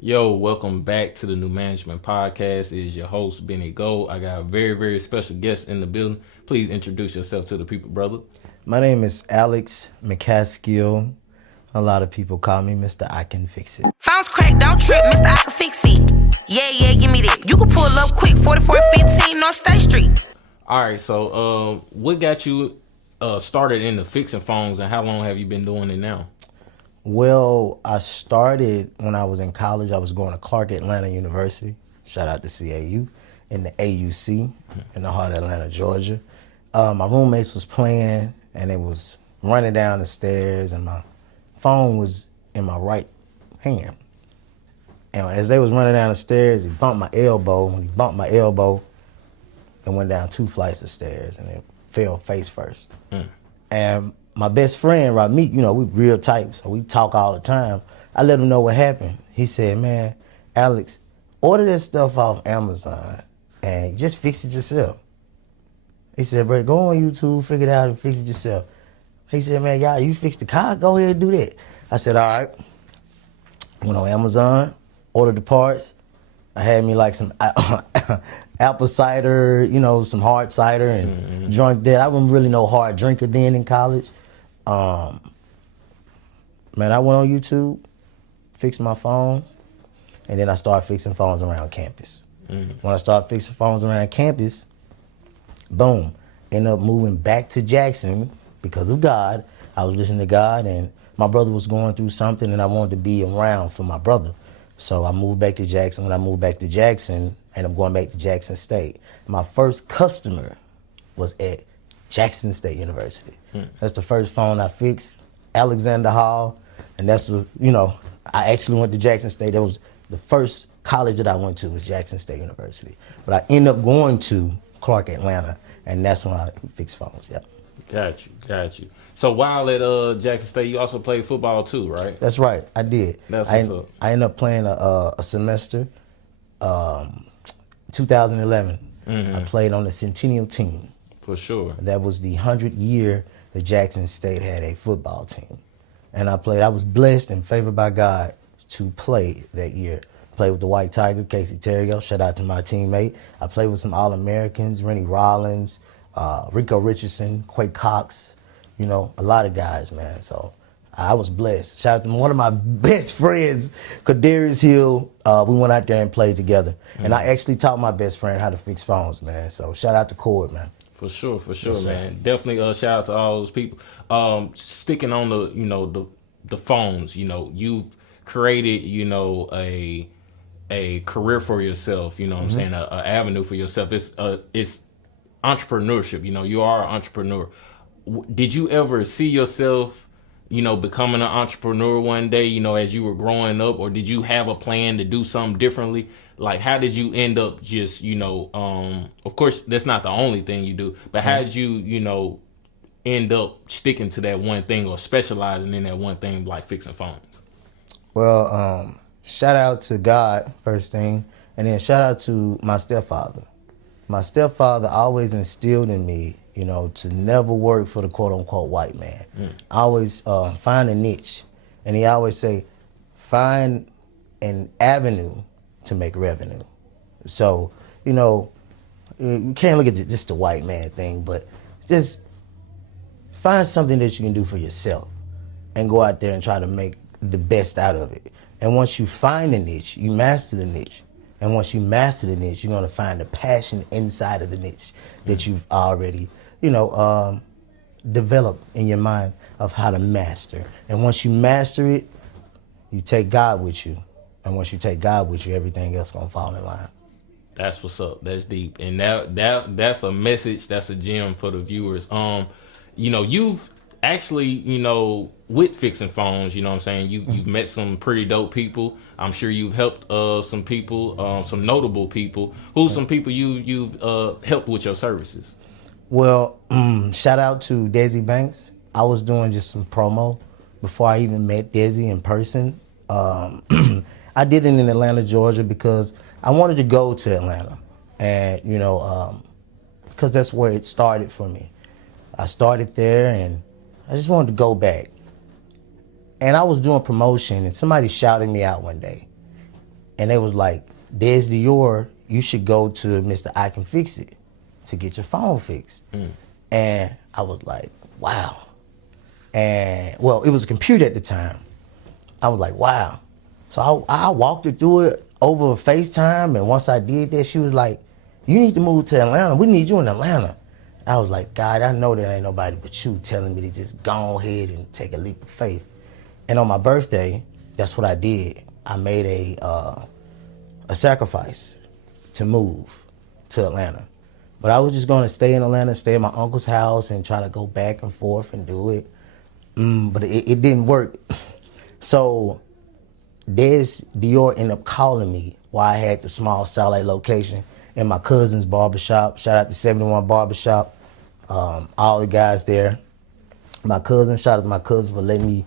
Yo, welcome back to the New Management Podcast. It is your host, Benny Gold. I got a very, very special guest in the building. Please introduce yourself to the people, brother. My name is Alex McCaskill. A lot of people call me Mr.iCanFixIt. Phone's cracked, don't trip, Mr. I can fix it. Yeah, give me that. You can pull up quick, 4415 North State Street. All right, so what got you started into fixing phones, and how long have you been doing it now? Well, I started when I was in college. I was going to Clark Atlanta University. Shout out to CAU in the AUC in the heart of Atlanta, Georgia. My roommates was playing, and it was running down the stairs, and my phone was in my right hand. And as they was running down the stairs, he bumped my elbow. When he bumped my elbow, it went down 2 flights of stairs, and it fell face first. And my best friend, Ramit, we real tight, so we talk all the time. I let him know what happened. He said, man, Alex, order that stuff off Amazon and just fix it yourself. He said, bro, go on YouTube, figure it out and fix it yourself. He said, man, y'all, you fix the car? Go ahead and do that. I said, all right. Went on Amazon, ordered the parts. I had me like some apple cider, some hard cider and drunk that. I wasn't really no hard drinker then in college. Man, I went on YouTube, fixed my phone, and then I started fixing phones around campus. When I started fixing phones around campus, boom, ended up moving back to Jackson because of God. I was listening to God, and my brother was going through something, and I wanted to be around for my brother. So I moved back to Jackson. When I moved back to Jackson, and I'm going back to Jackson State, my first customer was at Jackson State University. That's the first phone I fixed, Alexander Hall, and that's, I actually went to Jackson State. That was the first college that I went to was Jackson State University. But I ended up going to Clark Atlanta, and that's when I fixed phones, yeah. Got you. So while at Jackson State, you also played football too, right? That's right, I did. That's what's up. I ended up playing a semester, 2011. I played on the Centennial team. For sure. That was the 100th year that Jackson State had a football team. And I was blessed and favored by God to play that year. Played with the White Tiger, Casey Terrio. Shout out to my teammate. I played with some All-Americans, Rennie Rollins, Rico Richardson, Quay Cox, a lot of guys, man. So I was blessed. Shout out to one of my best friends, Kadarius Hill. We went out there and played together. And I actually taught my best friend how to fix phones, man. So shout out to Cord, man. For sure, Yes, man. Definitely shout out to all those people. Sticking on the phones, you've created, a career for yourself, what I'm saying, a avenue for yourself. It's entrepreneurship, you are an entrepreneur. Did you ever see yourself, becoming an entrepreneur one day, as you were growing up, or did you have a plan to do something differently? Like, how did you end up just, of course, that's not the only thing you do, but how did you, end up sticking to that one thing or specializing in that one thing, like fixing phones? Well, shout out to God, first thing, and then shout out to my stepfather. My stepfather always instilled in me, to never work for the quote-unquote white man. I always find a niche, and he always say, find an avenue to make revenue. So, you can't look at just the white man thing, but just find something that you can do for yourself and go out there and try to make the best out of it. And once you find a niche, you master the niche. And once you master the niche, you're going to find the passion inside of the niche that you've already, developed in your mind of how to master. And once you master it, you take God with you. And once you take God with you, everything else going to fall in line. That's what's up. That's deep. And that's a message. That's a gem for the viewers. You've actually, with fixing phones, what I'm saying, you've met some pretty dope people. I'm sure you've helped some people, some notable people. Who's some people you've helped with your services? Well, shout out to Desi Banks. I was doing just some promo before I even met Desi in person. I did it in Atlanta, Georgia, because I wanted to go to Atlanta, and because that's where it started for me. I started there, and I just wanted to go back. And I was doing promotion, and somebody shouted me out one day. and they was like, Des Dior, you should go to Mr.iCanFixIt to get your phone fixed. And I was like, wow. And well, it was a computer at the time. I was like, wow. So I walked her through it over FaceTime, and once I did that, she was like, you need to move to Atlanta. We need you in Atlanta. I was like, God, I know there ain't nobody but you telling me to just go ahead and take a leap of faith. And on my birthday, that's what I did. I made a sacrifice to move to Atlanta. But I was just going to stay in Atlanta, stay at my uncle's house, and try to go back and forth and do it. But it didn't work. So Des Dior ended up calling me while I had the small satellite location in my cousin's barbershop. Shout out to 71 Barbershop. All the guys there. Shout out to my cousin for letting me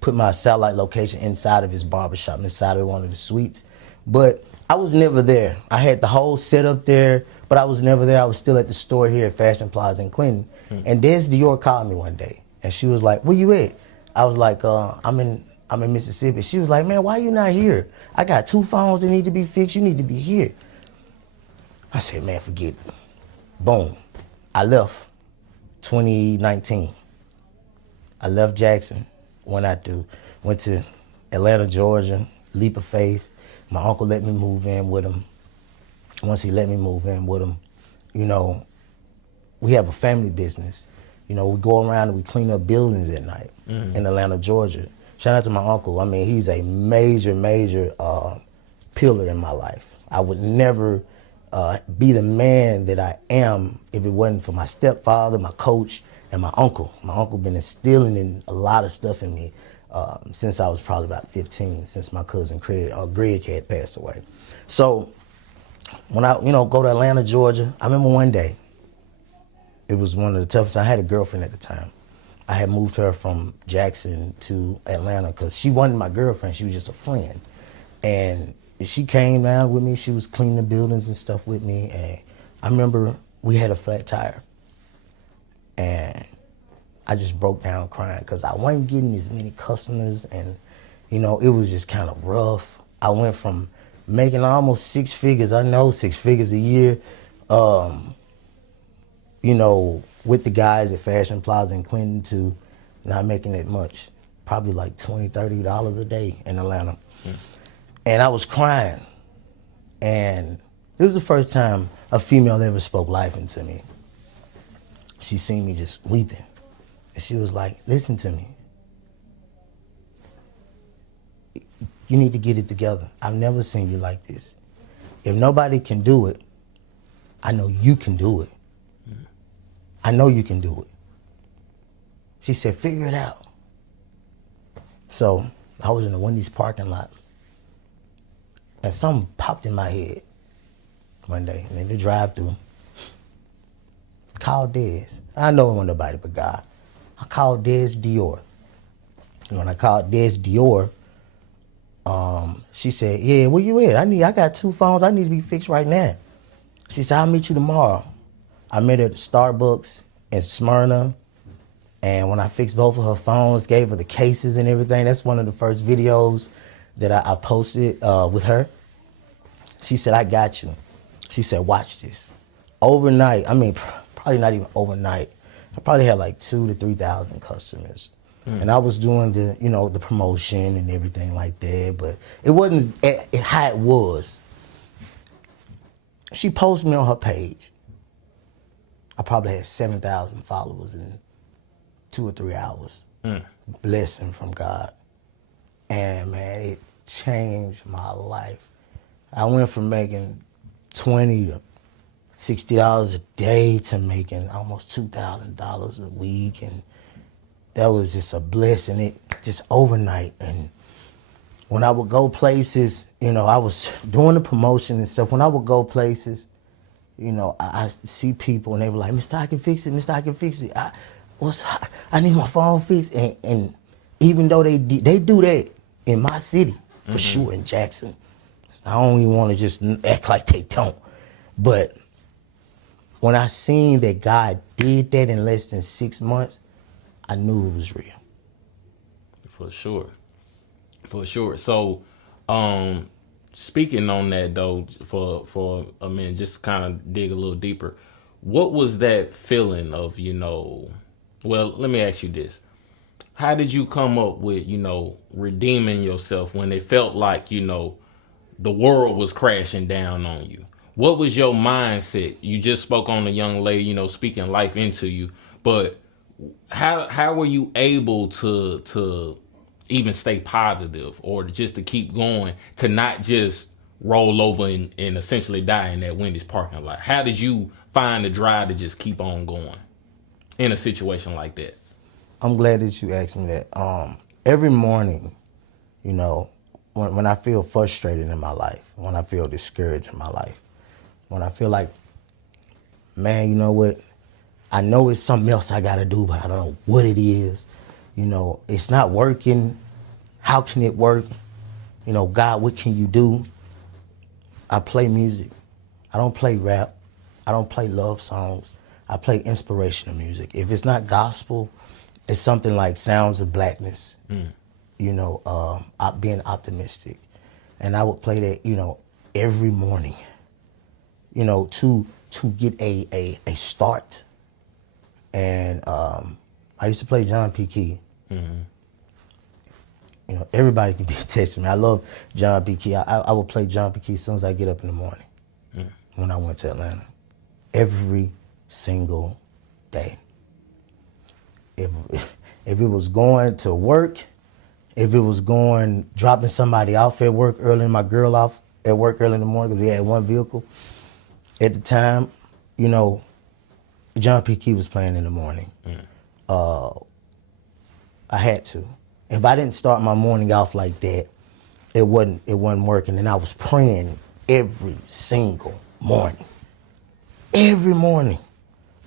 put my satellite location inside of his barbershop, inside of one of the suites. But I was never there. I had the whole setup there, but I was never there. I was still at the store here at Fashion Plaza in Clinton. And Des Dior called me one day, and she was like, where you at? I was like, I'm in Mississippi. She was like, man, why you not here? I got 2 phones that need to be fixed. You need to be here. I said, man, forget it. Boom. I left 2019. I left Jackson, went to Atlanta, Georgia, leap of faith. My uncle let me move in with him. Once he let me move in with him, you know, we have a family business. You know, we go around and we clean up buildings at night in Atlanta, Georgia. Shout out to my uncle. I mean, he's a major pillar in my life. I would never be the man that I am if it wasn't for my stepfather, my coach, and my uncle. My uncle been instilling in a lot of stuff in me since I was probably about 15, since my cousin Greg had passed away. So when I, go to Atlanta, Georgia, I remember one day, it was one of the toughest. I had a girlfriend at the time. I had moved her from Jackson to Atlanta because she wasn't my girlfriend. She was just a friend. And she came down with me. She was cleaning the buildings and stuff with me. And I remember we had a flat tire. And I just broke down crying because I wasn't getting as many customers. And, it was just kind of rough. I went from making almost 6 figures. I know 6 figures a year. With the guys at Fashion Plaza in Clinton to not making that much, probably like $20, $30 a day in Atlanta. And I was crying. And it was the first time a female ever spoke life into me. She seen me just weeping. And she was like, listen to me. You need to get it together. I've never seen you like this. If nobody can do it, I know you can do it. I know you can do it. She said, figure it out. So I was in the Wendy's parking lot, and something popped in my head one day, and in the drive-thru, called Des. I know it wasn't nobody but God. I called Des Dior. And when I called Des Dior, she said, yeah, where you at? I got 2 phones. I need to be fixed right now. She said, I'll meet you tomorrow. I met her at the Starbucks in Smyrna, and when I fixed both of her phones, gave her the cases and everything, that's one of the first videos that I posted with her. She said, I got you. She said, watch this. Overnight, probably not even overnight, I probably had like 2,000 to 3,000 customers. And I was doing the promotion and everything like that, but it wasn't how it was. She posted me on her page. I probably had 7,000 followers in 2 or 3 hours. Blessing from God. And man, it changed my life. I went from making $20 to $60 a day to making almost $2,000 a week. And that was just a blessing. It just overnight. And when I would go places, I was doing the promotion and stuff. When I would go places, I see people and they were like, Mr.iCanFixIt, Mr.iCanFixIt. I need my phone fixed. And even though they do that in my city, for sure, in Jackson, I don't even want to just act like they don't. But when I seen that God did that in less than 6 months, I knew it was real. For sure. For sure. So Speaking on that though, for a minute, just kind of dig a little deeper. What was that feeling of, well, let me ask you this. How did you come up with, redeeming yourself when it felt like, the world was crashing down on you? What was your mindset? You just spoke on a young lady, speaking life into you, but how were you able to even stay positive, or just to keep going, to not just roll over and essentially die in that Wendy's parking lot? How did you find the drive to just keep on going in a situation like that? I'm glad that you asked me that. Every morning, when I feel frustrated in my life, when I feel discouraged in my life, when I feel like, man, you know what? I know it's something else I gotta do, but I don't know what it is. It's not working. How can it work? God, what can you do? I play music. I don't play rap. I don't play love songs. I play inspirational music. If it's not gospel, it's something like Sounds of Blackness, being optimistic. And I would play that, every morning, to get a start. And I used to play John P. Key. Mm-hmm. Everybody can be texting me. I love John P. Key. I would play John P. Key as soon as I get up in the morning when I went to Atlanta. Every single day. If it was going to work, if it was dropping somebody off at work early, my girl off at work early in the morning, because we had one vehicle. At the time, John P. Key was playing in the morning. I had to. If I didn't start my morning off like that, it wasn't working. And I was praying every single morning. Every morning,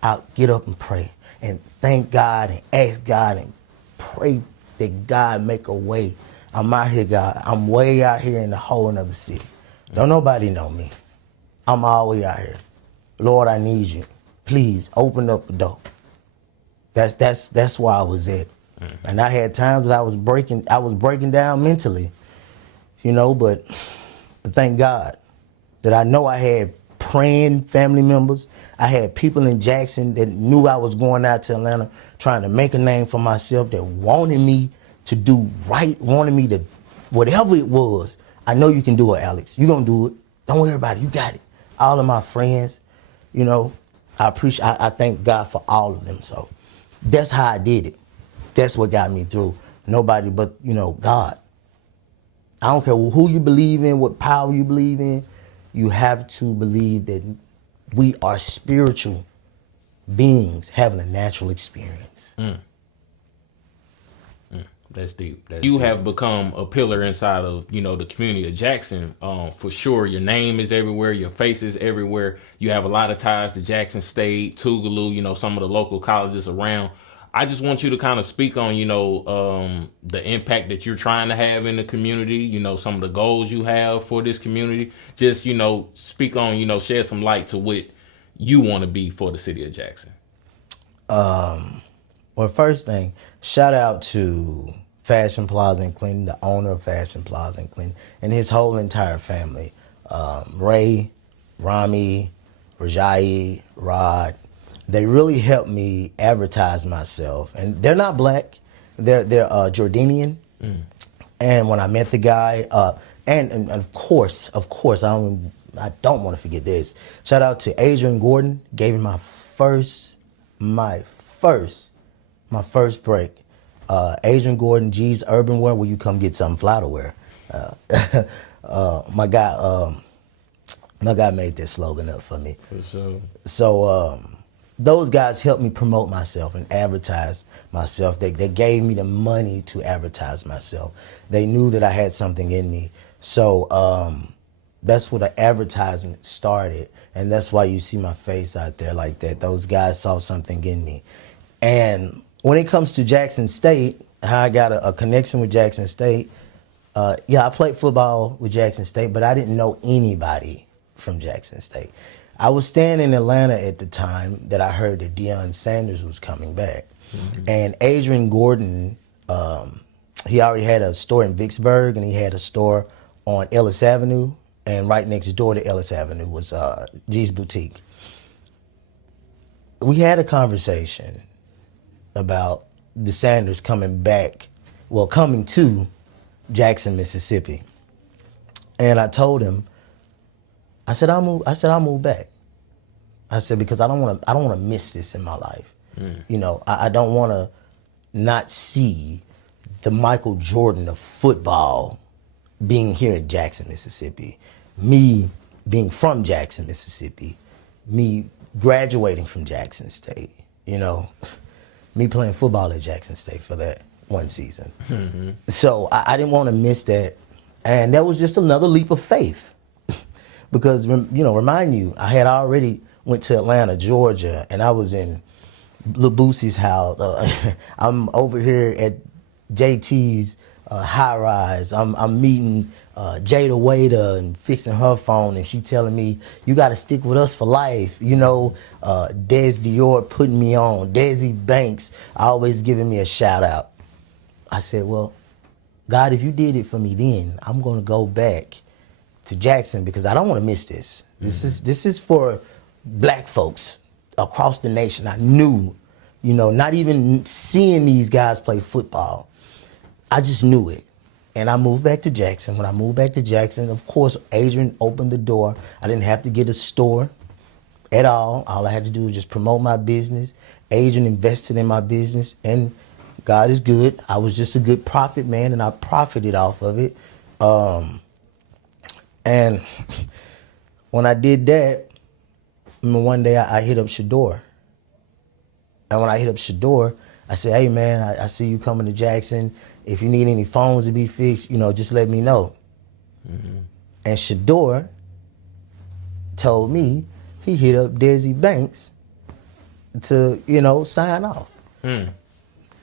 I'll get up and pray and thank God and ask God and pray that God make a way. I'm out here, God. I'm way out here in the whole another city. Don't nobody know me. I'm always out here. Lord, I need you. Please open up the door. That's why I was at. And I had times that I was breaking down mentally, but thank God that I know I had praying family members. I had people in Jackson that knew I was going out to Atlanta trying to make a name for myself, that wanted me to do right, wanted me to, whatever it was. I know you can do it, Alex. You're going to do it. Don't worry about it. You got it. All of my friends, I thank God for all of them. So that's how I did it. That's what got me through. Nobody but, God. I don't care who you believe in, what power you believe in. You have to believe that we are spiritual beings having a natural experience. That's deep. You have become a pillar inside of, the community of Jackson. For sure, your name is everywhere. Your face is everywhere. You have a lot of ties to Jackson State, Tougaloo, some of the local colleges around. I just want you to kind of speak on, the impact that you're trying to have in the community, some of the goals you have for this community. Just, speak on, shed some light to what you want to be for the city of Jackson. Well, first thing, shout out to Fashion Plaza in Clinton, the owner of Fashion Plaza in Clinton, and his whole entire family. Ray, Rami, Rajai, Rod. They really helped me advertise myself. And they're not black. They're Jordanian. And when I met the guy, and of course, I don't want to forget this. Shout out to Adrian Gordon. Gave me my first break. Adrian Gordon, G's Urban Wear. Will you come get something fly to wear? My guy made that slogan up for me. For sure. So those guys helped me promote myself and advertise myself. They gave me the money to advertise myself. They knew that I had something in me. So that's where the advertisement started. And that's why you see my face out there like that. Those guys saw something in me. And when it comes to Jackson State, how I got a connection with Jackson State, I played football with Jackson State, but I didn't know anybody from Jackson State. I was staying in Atlanta at the time that I heard that Deion Sanders was coming back. And Adrian Gordon, he already had a store in Vicksburg and he had a store on Ellis Avenue, and right next door to Ellis Avenue was G's Boutique. We had a conversation about the Sanders coming to Jackson, Mississippi. And I told him, I said I'll move back. I said, because I don't want to miss this in my life. You know, I don't want to not see the Michael Jordan of football being here in Jackson, Mississippi. Me being from Jackson, Mississippi. Me graduating from Jackson State. You know, me playing football at Jackson State for that one season. Mm-hmm. So I didn't want to miss that. And that was just another leap of faith. Because, you know, remind you, I had already went to Atlanta, Georgia, and I was in Lil Boosie's house. I'm over here at JT's high rise. I'm meeting Jada Waiter and fixing her phone, and she telling me, you got to stick with us for life. You know, Des Dior putting me on. Desi Banks always giving me a shout out. I said, well, God, if you did it for me then, I'm going to go back to Jackson because I don't want to miss this. This is for black folks across the nation. I knew, you know, not even seeing these guys play football, I just knew it. And I moved back to Jackson. When I moved back to Jackson, of course, Adrian opened the door. I didn't have to get a store at all. All I had to do was just promote my business. Adrian invested in my business, and God is good. I was just a good profit man, and I profited off of it. And when I did that, one day I hit up Shador. And when I hit up Shador, I said, hey man, I see you coming to Jackson. If you need any phones to be fixed, you know, just let me know. Mm-hmm. And Shador told me he hit up Desi Banks to, you know, sign off. Mm.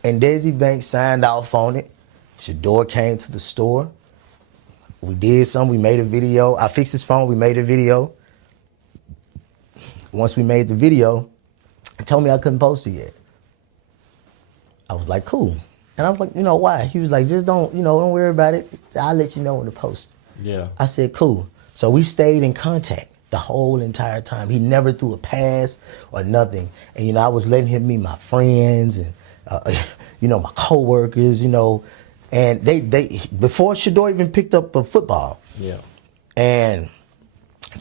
And Desi Banks signed off on it. Shador came to the store. We did something. We made a video. I fixed his phone. We made a video. Once we made the video, he told me I couldn't post it yet. I was like, cool. And I was like, you know, why? He was like, just don't worry about it. I'll let you know when to post it. Yeah. I said, cool. So we stayed in contact the whole entire time. He never threw a pass or nothing. And, you know, I was letting him meet my friends and, you know, my coworkers, you know. And they before Shador even picked up a football. Yeah. And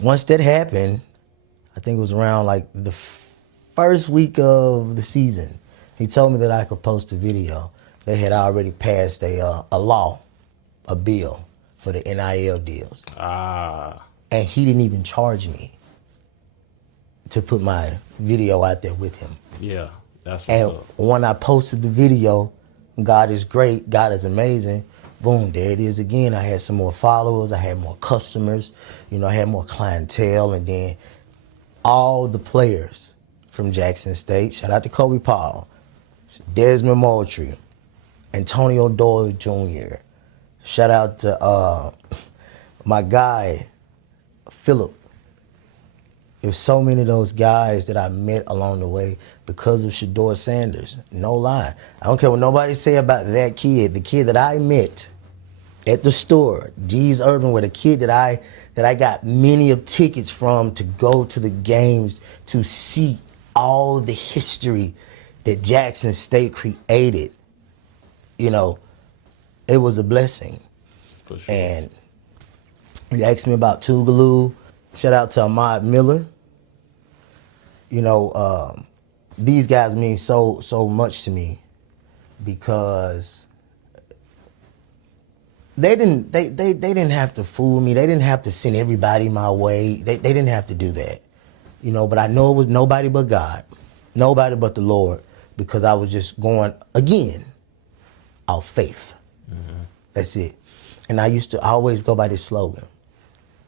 once that happened, I think it was around like the first week of the season, he told me that I could post a video. They had already passed a bill for the NIL deals. Ah. And he didn't even charge me to put my video out there with him. Yeah, that's what's up. And when I posted the video, God is great, God is amazing, boom, there it is again. I had some more followers, I had more customers, you know, I had more clientele, and then all the players from Jackson State, shout out to Kobe Paul, Desmond Moultrie, Antonio Doyle Jr., shout out to my guy, Philip. There's so many of those guys that I met along the way because of Shador Sanders. No lie. I don't care what nobody say about that kid. The kid that I met at the store, G's Urban, with a kid that I got many of tickets from to go to the games to see all the history that Jackson State created. You know, it was a blessing. For sure. And he asked me about Tougaloo. Shout out to Ahmad Miller. You know, these guys mean so much to me because they didn't have to fool me. They didn't have to send everybody my way. They didn't have to do that. You know, but I know it was nobody but God, nobody but the Lord, because I was just going again off faith. Mm-hmm. That's it. And I used to always go by this slogan: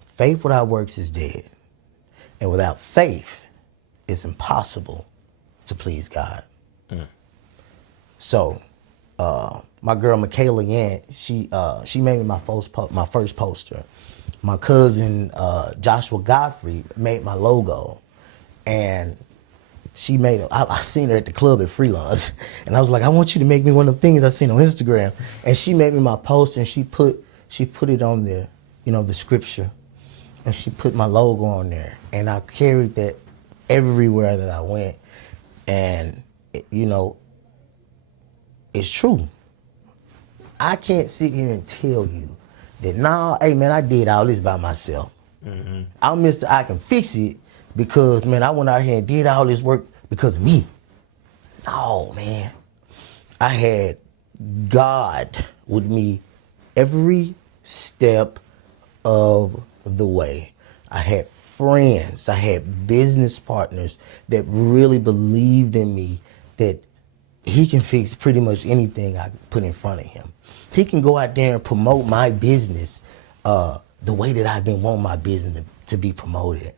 faith without works is dead, and without faith, it's impossible to please God. Mm. So, my girl Michaela Yant, she made me my first poster. My cousin Joshua Godfrey made my logo, and she made it. I seen her at the club at Freelance, and I was like, I want you to make me one of the things I seen on Instagram. And she made me my poster, and she put it on there. the scripture, and she put my logo on there, and I carried that everywhere that I went, and it's true. I can't sit here and tell you that, nah, hey man, I did all this by myself. I'm Mr. I Can Fix It because, man, I went out here and did all this work because of me. No, man. I had God with me every step of the way. I had friends, I had business partners that really believed in me, that he can fix pretty much anything I put in front of him. He can go out there and promote my business the way that I've been wanting my business to be promoted.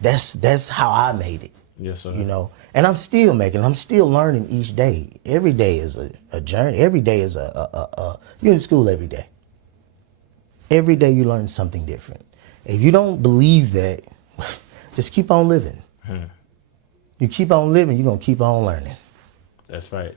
That's how I made it. Yes, sir. And I'm still making. I'm still learning each day. Every day is a journey. Every day is you're in school every day. Every day you learn something different. If you don't believe that, just keep on living. You keep on living, you're gonna keep on learning. That's right.